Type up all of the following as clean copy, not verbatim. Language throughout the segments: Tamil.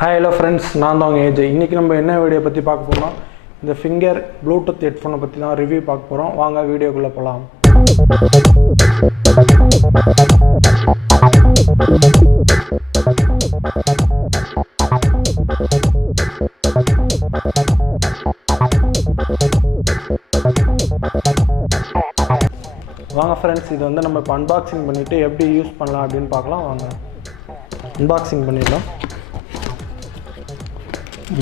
Hi hello friends, நான் தான் ஏஜ். இன்னைக்கு நம்ம என்ன வீடியோ பத்தி பார்க்க போறோம்? இந்த ஃபிங்கர் ப்ளூடூத் ஹெட்ஃபோனை பத்தி தான் ரிவ்யூ பார்க்க போறோம். வாங்க வீடியோக்குள்ள போலாம். வாங்க फ्रेंड्स, இது வந்து நம்ம அன்பாக்சிங் பண்ணிட்டு எப்படி யூஸ் பண்ணலாம் அப்படினு பார்க்கலாம். வாங்க அன்பாக்சிங் பண்ணிடலாம்.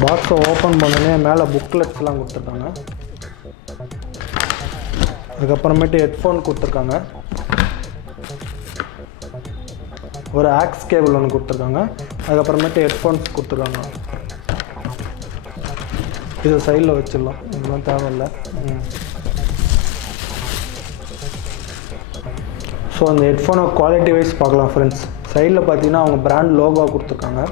பாக்ஸை ஓப்பன் பண்ணனே மேலே புக்லெட்ஸ்லாம் கொடுத்துருக்காங்க. அதுக்கப்புறமேட்டு ஹெட்ஃபோன் கொடுத்துருக்காங்க. ஒரு ஆக்ஸ் கேபிள் ஒன்று கொடுத்துருக்காங்க. அதுக்கப்புறமேட்டு ஹெட்ஃபோன்ஸ் கொடுத்துருக்காங்க. இது சைடில் வச்சிடலாம், இதெல்லாம் தேவையில்லை. ஸோ அந்த ஹெட்ஃபோனை குவாலிட்டி வைஸ் பார்க்கலாம் ஃப்ரெண்ட்ஸ். சைடில் பார்த்தீங்கன்னா அவங்க பிராண்ட் லோகோ கொடுத்துருக்காங்க.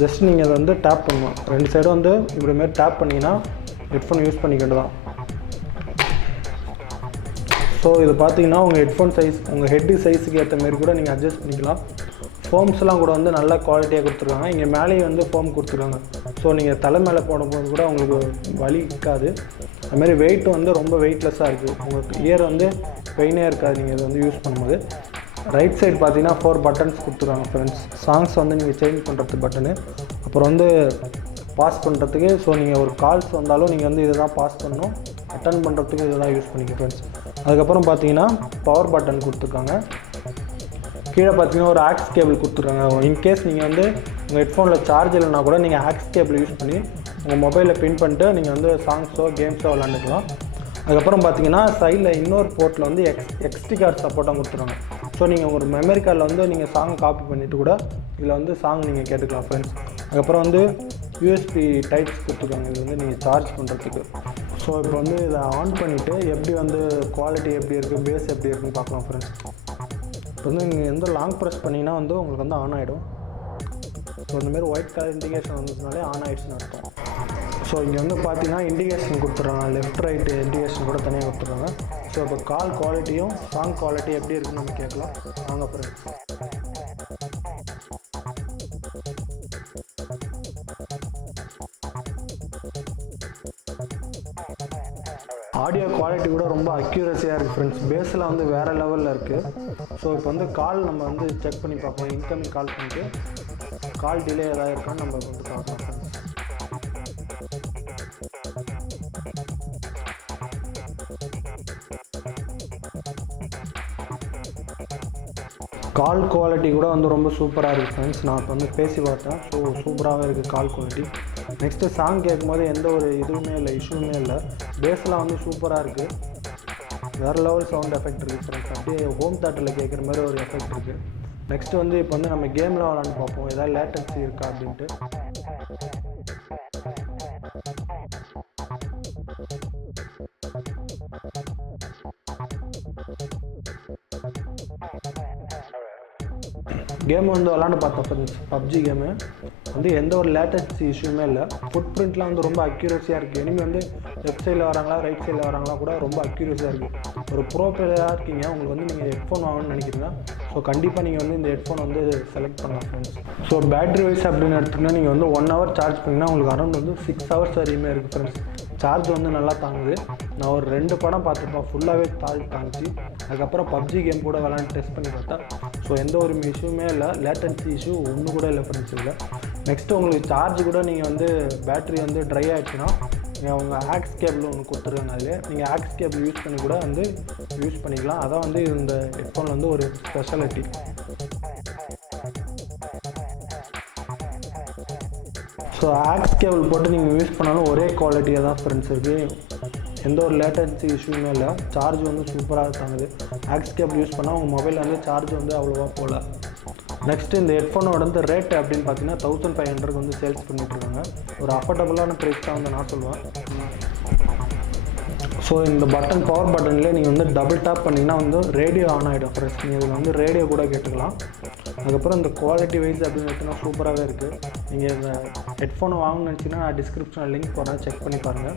ஜஸ்ட் நீங்கள் அதை வந்து டேப் பண்ணணும். ரெண்டு சைடும் வந்து இப்படி மாரி டேப் பண்ணிங்கன்னா ஹெட்ஃபோன் யூஸ் பண்ணிக்கிட்டு தான். ஸோ இது பார்த்தீங்கன்னா உங்கள் ஹெட்ஃபோன் சைஸ் உங்கள் ஹெட்டு சைஸுக்கு ஏற்ற மாரி கூட நீங்கள் அட்ஜஸ்ட் பண்ணிக்கலாம். ஃபோம்ஸ்லாம் கூட வந்து நல்ல குவாலிட்டியாக கொடுத்துருக்காங்க. இங்கே மேலேயும் வந்து ஃபோம் கொடுத்துருக்காங்க. ஸோ நீங்கள் தலை மேலே போடும்போது கூட உங்களுக்கு வலி இருக்காது. அதுமாரி வெயிட் வந்து ரொம்ப வெயிட்லெஸ்ஸாக இருக்குது. உங்களுக்கு இயர் வந்து பெயினே இருக்காது நீங்கள் இதை வந்து யூஸ் பண்ணும்போது. ரைட் சைடு பார்த்தீங்கன்னா 4 பட்டன்ஸ் கொடுத்துருக்காங்க ஃப்ரெண்ட்ஸ். சாங்ஸ் வந்து நீங்கள் சேஞ்ச் பண்ணுறதுக்கு பட்டனு, அப்புறம் வந்து பாஸ் பண்ணுறதுக்கு. ஸோ நீங்கள் ஒரு கால்ஸ் வந்தாலும் நீங்கள் வந்து இதை தான் பாஸ் பண்ணணும். அட்டன் பண்ணுறதுக்கு இதை தான் யூஸ் பண்ணிக்க ஃப்ரெண்ட்ஸ். அதுக்கப்புறம் பார்த்தீங்கன்னா பவர் பட்டன் கொடுத்துருக்காங்க. கீழே பார்த்தீங்கன்னா ஒரு ஆக்ஸ் கேபிள் கொடுத்துருக்காங்க. இன்கேஸ் நீங்கள் வந்து உங்கள் ஹெட்ஃபோனில் சார்ஜ் இல்லைனா கூட நீங்கள் ஆக்ஸ் கேபிள் யூஸ் பண்ணி உங்கள் மொபைலில் பின் பண்ணிட்டு நீங்கள் வந்து சாங்ஸோ கேம்ஸோ விளாண்டுக்கலாம். அதுக்கப்புறம் பார்த்தீங்கன்னா சைடில் இன்னொரு போர்ட்டில் வந்து எக்ஸ்டி கார்டு சப்போர்ட்டாக கொடுத்துருவாங்க. ஸோ நீங்கள் ஒரு மெமரி கார்டில் வந்து நீங்கள் சாங் காப்பி பண்ணிவிட்டு கூட இதில் வந்து சாங் நீங்கள் கேட்டுக்கலாம் ஃப்ரெண்ட்ஸ். அதுக்கப்புறம் வந்து யூஎஸ்பி டைப்ஸ் கொடுத்துருக்காங்க. இது வந்து நீங்கள் சார்ஜ் பண்ணுறதுக்கு. ஸோ இப்போ வந்து இதை ஆன் பண்ணிவிட்டு எப்படி வந்து குவாலிட்டி எப்படி இருக்குது, பேஸ் எப்படி இருக்குன்னு பார்க்கலாம் ஃப்ரெண்ட்ஸ். இப்போ வந்து நீங்கள் எந்த லாங் ப்ரெஸ் பண்ணிங்கன்னா வந்து உங்களுக்கு வந்து ஆன் ஆகிடும். ஸோ இந்தமாரி ஒயிட் கலர் இண்டிகேஷன் வந்துச்சுனாலே ஆன் ஆகிடுச்சுன்னு அர்த்தம். ஸோ இங்கே வந்து பார்த்தீங்கன்னா இண்டிகேஷன் கொடுத்துட்றாங்க. லெஃப்ட் ரைட்டு இண்டிகேஷன் கூட தனியாக கொடுத்துட்றாங்க. ஸோ இப்போ கால் குவாலிட்டியும் சாங் குவாலிட்டி எப்படி இருக்குன்னு நம்ம கேட்கலாம். வாங்க ஃப்ரெண்ட்ஸ். ஆடியோ குவாலிட்டி கூட ரொம்ப அக்யூரஸியாக இருக்குது ஃப்ரெண்ட்ஸ். பேஸில் வந்து வேறு லெவலில் இருக்குது. ஸோ இப்போ வந்து கால் நம்ம வந்து செக் பண்ணி பார்ப்போம். இன்கமிங் கால் பண்ணிட்டு கால் டிலே ஏதாவது இருக்கான்னு நம்ம வந்து பார்க்கலாம் ஃப்ரெண்ட்ஸ். கால் குவாலிட்டி கூட வந்து ரொம்ப சூப்பராக இருக்குது ஃப்ரெண்ட்ஸ். நான் இப்போ வந்து பேசி பார்த்தேன். ஸோ சூப்பராகவே இருக்குது கால் குவாலிட்டி. நெக்ஸ்ட்டு சாங் கேட்கும்போது எந்த ஒரு இதுவுமே இல்லை, இஷ்யூமே இல்லை. பேஸ்லாம் வந்து சூப்பராக இருக்குது. வேறு லெவல் சவுண்ட் எஃபெக்ட் இருக்குது ஃப்ரெண்ட்ஸ். அப்படியே ஹோம் தேட்டரில் கேட்குற மாதிரி ஒரு எஃபெக்ட் இருக்குது. நெக்ஸ்ட்டு வந்து இப்போ வந்து நம்ம கேமில் விளாண்டு பார்ப்போம் ஏதாவது லேட்டன்சி இருக்கா அப்படின்ட்டு. கேம் வந்து விளாண்டு பார்த்தோம் ஃப்ரெண்ட்ஸ். பப்ஜி கேமு வந்து எந்த ஒரு லேட்டன்சி இஷ்யூமே இல்லை. ஃபுட் பிரிண்ட்லாம் வந்து ரொம்ப அக்யூரஸியாக இருக்குது. இனிமேல் வந்து லெஃப்ட் சைடில் வராங்களா ரைட் சைடில் வராங்களா கூட ரொம்ப அக்யூரஸியாக இருக்குது. ஒரு ப்ரோ பிளேயராக இருக்கீங்க, உங்களுக்கு வந்து நீங்கள் ஹெட்ஃபோன் வாங்கணும்னு நினைக்கிறீங்க. ஸோ கண்டிப்பாக நீங்கள் வந்து இந்த ஹெட்ஃபோன் வந்து செலக்ட் பண்ணலாம் ஃப்ரெண்ட்ஸ். ஸோ பேட்ரி வைஸ் அப்படின்னு எடுத்திங்கன்னா நீங்கள் வந்து 1 hour சார்ஜ் பண்ணிங்கன்னா உங்களுக்கு அரௌண்ட் வந்து 6 hours வரையுமே இருக்குது ஃப்ரெண்ட்ஸ். சார்ஜ் வந்து நல்லா தாங்குது. நான் ஒரு 2 படம் பார்த்துருப்பேன், ஃபுல்லாகவே சார்ஜ் தாங்குச்சு. அதுக்கப்புறம் பப்ஜி கேம் கூட விளாண்டு டெஸ்ட் பண்ணி பார்த்தேன். ஸோ எந்த ஒரு இஷ்யூமே இல்லை, லேட்டன்சி இஷ்யூ ஒன்று கூட இல்லை ஃப்ரெண்ட்ஸ் இல்லை. நெக்ஸ்ட்டு உங்களுக்கு சார்ஜ் கூட நீங்கள் வந்து பேட்ரி வந்து ட்ரை ஆகிடுச்சுன்னா நீங்கள் அவங்க ஆக்ஸ் கேபிள் ஒன்று கொடுத்துருக்காங்க. அதில் நீங்கள் ஆக்ஸ் கேபிள் யூஸ் பண்ணி கூட வந்து யூஸ் பண்ணிக்கலாம். அதான் வந்து இந்த ஹெட்ஃபோன் வந்து ஒரு ஸ்பெஷாலிட்டி. ஸோ ஆக்ஸ் கேபிள் போட்டு நீங்கள் யூஸ் பண்ணாலும் ஒரே குவாலிட்டியாக தான் ஃப்ரெண்ட்ஸ் இருக்குது. எந்த ஒரு லேட்டன்சி இஷ்யூமே இல்லை. சார்ஜ் வந்து சூப்பராக தாங்குது. ஆக்ஸ் கேபிள் யூஸ் பண்ணால் உங்கள் மொபைலில் வந்து சார்ஜ் வந்து அவ்வளோவா போகல. நெக்ஸ்ட்டு இந்த ஹெட்ஃபோனோட வந்து ரேட் அப்படின்னு பார்த்தீங்கன்னா 1500 வந்து சேல்ஸ் பண்ணிகிட்ருக்காங்க. ஒரு அஃபோர்டபுளான ப்ரைஸ் தான் வந்து நான் சொல்லுவேன். ஸோ இந்த பட்டன் பவர் பட்டன்லேயே நீங்கள் வந்து டபுள் டேப் பண்ணிங்கன்னா வந்து ரேடியோ ஆன் ஆகிடும் ஃப்ரெண்ட்ஸ். நீங்கள் இதில் வந்து ரேடியோ கூட கேட்டுக்கலாம். அதுக்கப்புறம் இந்த குவாலிட்டி வைஸ் அப்படின்னு பார்த்தீங்கன்னா சூப்பராகவே இருக்குது. நீங்கள் இந்த ஹெட்ஃபோனை வாங்கணும்னு நினச்சிங்கன்னா நான் டிஸ்கிரிப்ஷனில் லிங்க் போடுறேன், செக் பண்ணி பாருங்கள்.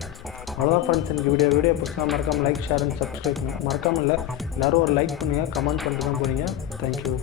அவ்வளோதான் ஃப்ரெண்ட்ஸ். எனக்கு வீடியோ பிடிச்சினா மறக்காமல் லைக், ஷேர் அண்ட் சப்ஸ்கிரைப் பண்ணுங்கள். மறக்காமல் இல்லை எல்லோரும் ஒரு லைக் பண்ணுங்கள், கமெண்ட் பண்ணிட்டு தான் போகிறீங்க. தேங்க்யூ.